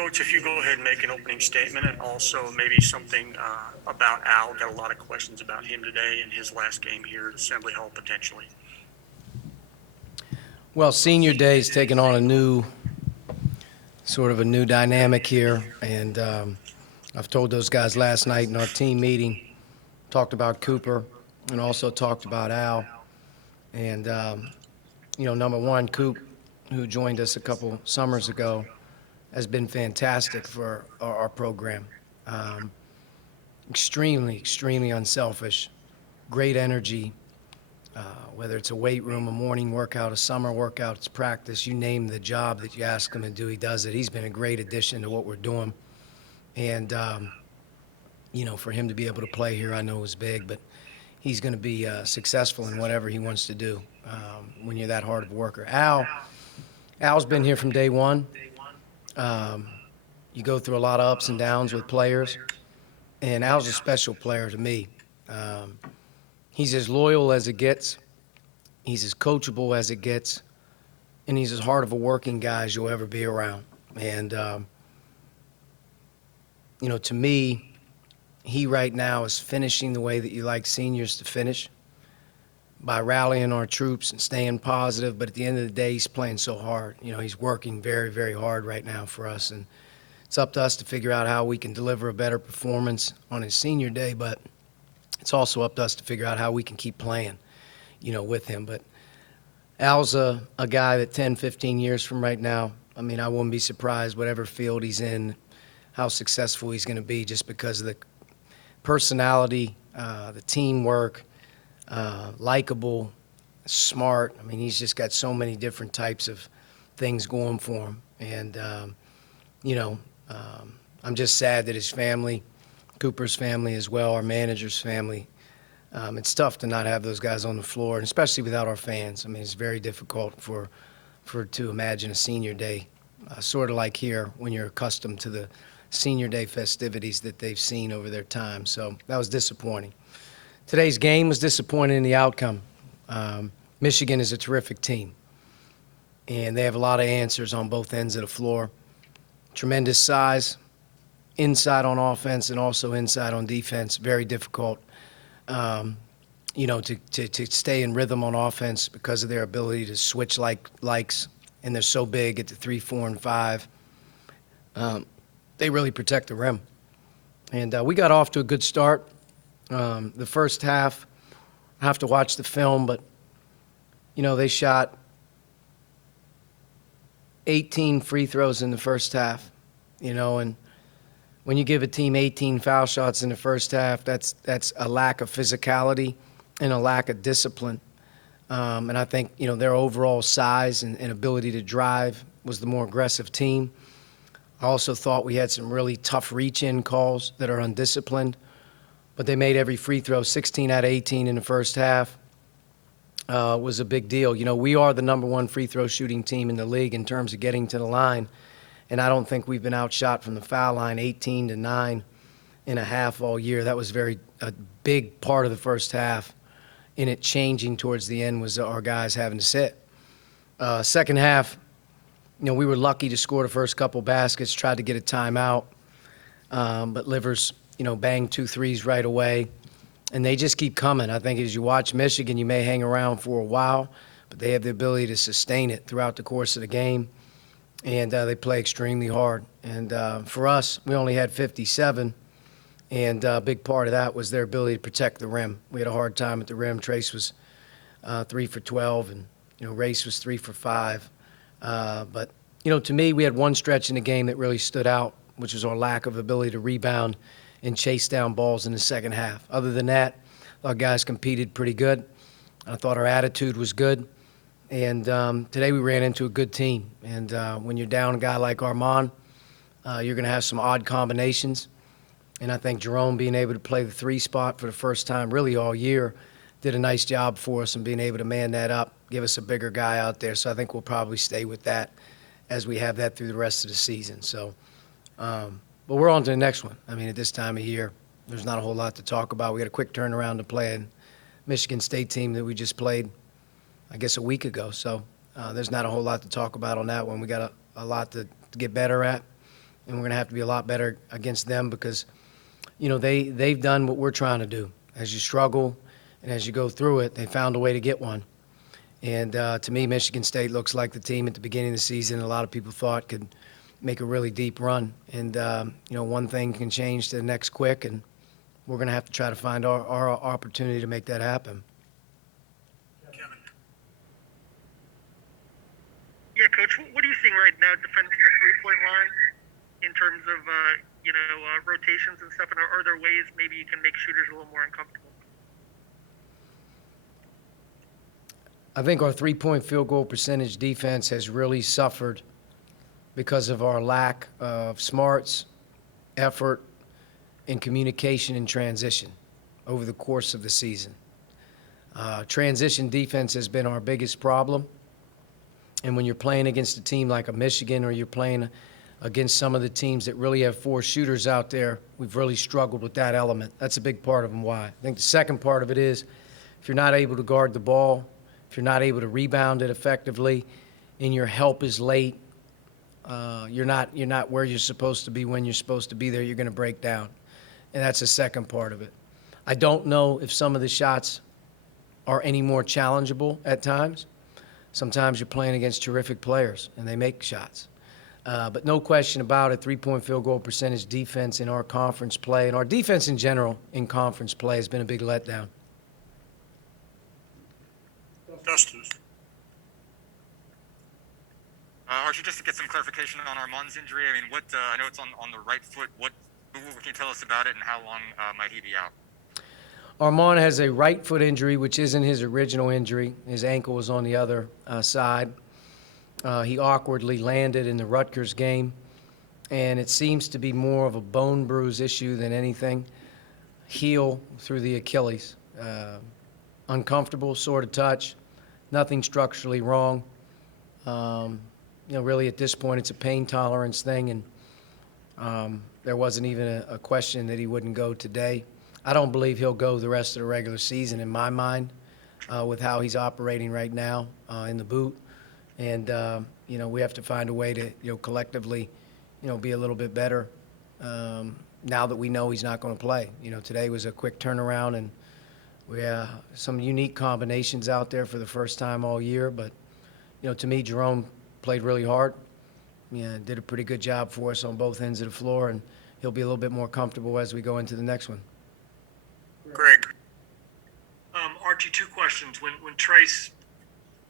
Coach, if you go ahead and make an opening statement, and also maybe something about Al. Got a lot of questions about him today and his last game here at Assembly Hall potentially. Well, senior day is taking on a new dynamic here, and I've told those guys last night in our team meeting, talked about Cooper and also talked about Al. And, number one, Coop, who joined us a couple summers ago, has been fantastic for our program. Extremely unselfish, great energy, whether it's a weight room, a morning workout, a summer workout, it's practice, you name the job that you ask him to do, he does it. He's been a great addition to what we're doing. And, for him to be able to play here, I know was big, but he's going to be successful in whatever he wants to do when you're that hard of a worker. Al's been here from day one. You go through a lot of ups and downs with players, and Al's a special player to me. He's as loyal as it gets. He's as coachable as it gets, and he's as hard of a working guy as you'll ever be around. And, to me, he right now is finishing the way that you like seniors to finish, by rallying our troops and staying positive. But at the end of the day, he's playing so hard. He's working very, very hard right now for us. And it's up to us to figure out how we can deliver a better performance on his senior day. But it's also up to us to figure out how we can keep playing, with him. But Al's a guy that 10, 15 years from right now, I wouldn't be surprised whatever field he's in, how successful he's going to be, just because of the personality, the teamwork, likable, smart. He's just got so many different types of things going for him. And, I'm just sad that his family, Cooper's family as well, our manager's family, it's tough to not have those guys on the floor, and especially without our fans. It's very difficult to imagine a senior day, sort of like here when you're accustomed to the senior day festivities that they've seen over their time. So that was disappointing. Today's game was disappointing in the outcome. Michigan is a terrific team, and they have a lot of answers on both ends of the floor. Tremendous size, inside on offense and also inside on defense. Very difficult, to stay in rhythm on offense because of their ability to switch likes, and they're so big at the 3, 4, and 5. They really protect the rim. And we got off to a good start. The first half, I have to watch the film, but, they shot 18 free throws in the first half, and when you give a team 18 foul shots in the first half, that's a lack of physicality and a lack of discipline. And I think, their overall size and ability to drive was the more aggressive team. I also thought we had some really tough reach-in calls that are undisciplined, but they made every free throw. 16 out of 18 in the first half was a big deal. We are the number one free throw shooting team in the league in terms of getting to the line, and I don't think we've been outshot from the foul line 18 to 9.5 all year. That was a big part of the first half, and it changing towards the end was our guys having to sit. Second half, we were lucky to score the first couple baskets, tried to get a timeout, but Livers, banged 2 threes right away, and they just keep coming. I think as you watch Michigan, you may hang around for a while, but they have the ability to sustain it throughout the course of the game, and they play extremely hard. And for us, we only had 57, and a big part of that was their ability to protect the rim. We had a hard time at the rim. Trace was 3 for 12, and Race was 3 for 5. But, to me, we had one stretch in the game that really stood out, which was our lack of ability to rebound and chase down balls in the second half. Other than that, our guys competed pretty good. I thought our attitude was good. And today we ran into a good team. And when you're down a guy like Armon, you're going to have some odd combinations. And I think Jerome being able to play the 3 spot for the first time really all year did a nice job for us and being able to man that up, give us a bigger guy out there. So I think we'll probably stay with that as we have that through the rest of the season. So, but we're on to the next one. At this time of year, there's not a whole lot to talk about. We got a quick turnaround to play in Michigan State team that we just played, I guess, a week ago. So there's not a whole lot to talk about on that one. We got a lot to get better at, and we're going to have to be a lot better against them because, they've done what we're trying to do. As you struggle and as you go through it, they found a way to get one. And to me, Michigan State looks like the team at the beginning of the season a lot of people thought could make a really deep run. And, one thing can change to the next quick, and we're going to have to try to find our opportunity to make that happen. Kevin. Yeah, Coach, what are you seeing right now defending the three-point line in terms of, rotations and stuff? And are there ways maybe you can make shooters a little more uncomfortable? I think our three-point field goal percentage defense has really suffered because of our lack of smarts, effort, and communication in transition over the course of the season. Transition defense has been our biggest problem. And when you're playing against a team like a Michigan or you're playing against some of the teams that really have four shooters out there, we've really struggled with that element. That's a big part of them why. I think the second part of it is if you're not able to guard the ball, if you're not able to rebound it effectively, and your help is late, you're not where you're supposed to be when you're supposed to be there, you're going to break down. And that's the second part of it. I don't know if some of the shots are any more challengeable at times. Sometimes you're playing against terrific players, and they make shots. But no question about it, three-point field goal percentage defense in our conference play, and our defense in general in conference play has been a big letdown. Dustin. Archie, just to get some clarification on Armon's injury, I mean, I know it's on the right foot. What can you tell us about it, and how long might he be out? Armon has a right foot injury, which isn't his original injury. His ankle was on the other side. He awkwardly landed in the Rutgers game, and it seems to be more of a bone bruise issue than anything. Heel through the Achilles. Uncomfortable, sore to touch. Nothing structurally wrong. Really at this point, it's a pain tolerance thing, and there wasn't even a question that he wouldn't go today. I don't believe he'll go the rest of the regular season in my mind with how he's operating right now in the boot. And, we have to find a way to, collectively, be a little bit better now that we know he's not going to play. Today was a quick turnaround, and we have some unique combinations out there for the first time all year. But, to me, Jerome played really hard. Did a pretty good job for us on both ends of the floor, and he'll be a little bit more comfortable as we go into the next one. Greg. Archie, two questions. When Trace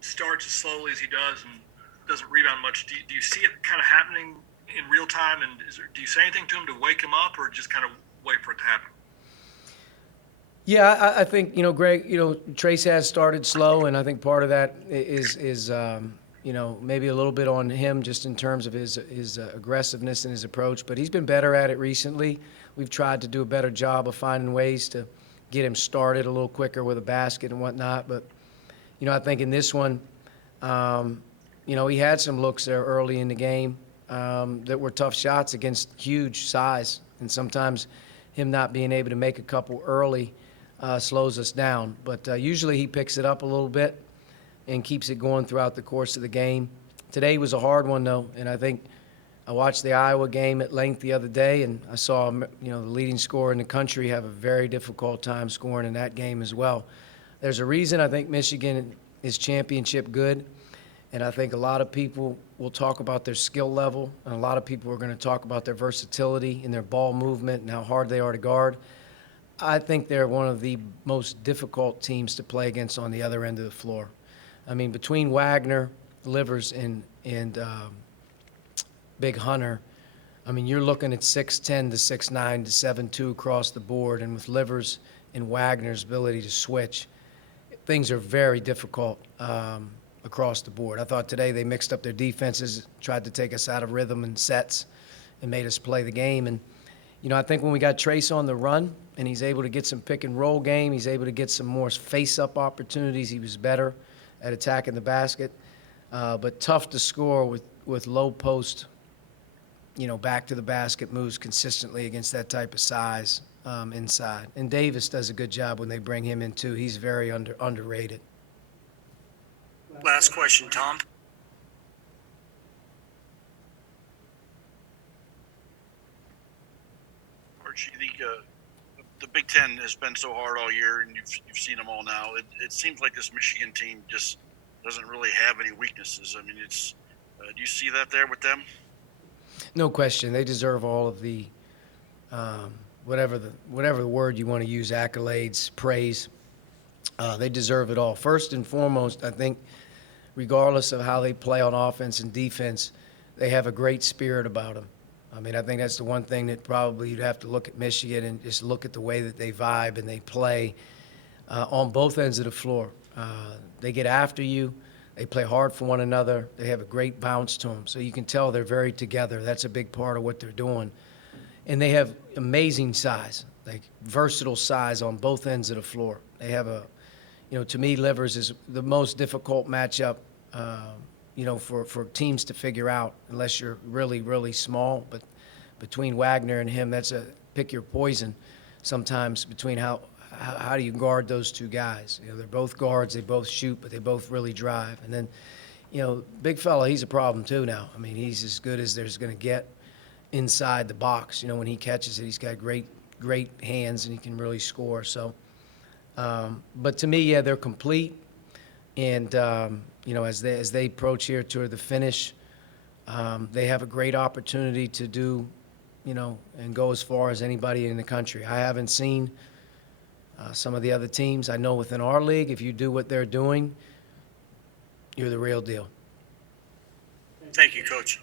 starts as slowly as he does and doesn't rebound much, do you see it kind of happening in real time? And do you say anything to him to wake him up, or just kind of wait for it to happen? Yeah, I think, Greg, Trace has started slow, and I think part of that is maybe a little bit on him just in terms of his aggressiveness and his approach. But he's been better at it recently. We've tried to do a better job of finding ways to get him started a little quicker with a basket and whatnot. But, I think in this one, he had some looks there early in the game that were tough shots against huge size. And sometimes him not being able to make a couple early slows us down. But usually he picks it up a little bit and keeps it going throughout the course of the game. Today was a hard one, though, and I think I watched the Iowa game at length the other day, and I saw, the leading scorer in the country have a very difficult time scoring in that game as well. There's a reason I think Michigan is championship good, and I think a lot of people will talk about their skill level, and a lot of people are going to talk about their versatility and their ball movement and how hard they are to guard. I think they're one of the most difficult teams to play against on the other end of the floor. I mean, between Wagner, Livers, and Big Hunter, I mean, you're looking at 6'10" to 6'9" to 7'2" across the board. And with Livers and Wagner's ability to switch, things are very difficult across the board. I thought today they mixed up their defenses, tried to take us out of rhythm and sets, and made us play the game. And, I think when we got Trace on the run and he's able to get some pick-and-roll game, he's able to get some more face-up opportunities, he was better at attacking the basket, but tough to score with low post, back to the basket moves consistently against that type of size inside. And Davis does a good job when they bring him in too. He's very underrated. Last question, Tom. Archie, the Big Ten has been so hard all year, and you've seen them all now. It seems like this Michigan team just doesn't really have any weaknesses. I mean, it's do you see that there with them? No question, they deserve all of the whatever the word you want to use, accolades, praise. They deserve it all. First and foremost, I think, regardless of how they play on offense and defense, they have a great spirit about them. I mean, I think that's the one thing that probably you'd have to look at Michigan and just look at the way that they vibe and they play on both ends of the floor. They get after you. They play hard for one another. They have a great bounce to them. So you can tell they're very together. That's a big part of what they're doing. And they have amazing size, like versatile size on both ends of the floor. They have to me, Livers is the most difficult matchup, for teams to figure out unless you're really, really small. But between Wagner and him, that's a pick your poison sometimes between how do you guard those two guys. They're both guards, they both shoot, but they both really drive. And then, big fella, he's a problem too now. I mean, he's as good as there's going to get inside the box. When he catches it, he's got great hands and he can really score. So, but to me, yeah, they're complete. And, as they approach here toward the finish, they have a great opportunity to do, and go as far as anybody in the country. I haven't seen some of the other teams. I know within our league, if you do what they're doing, you're the real deal. Thank you, Coach.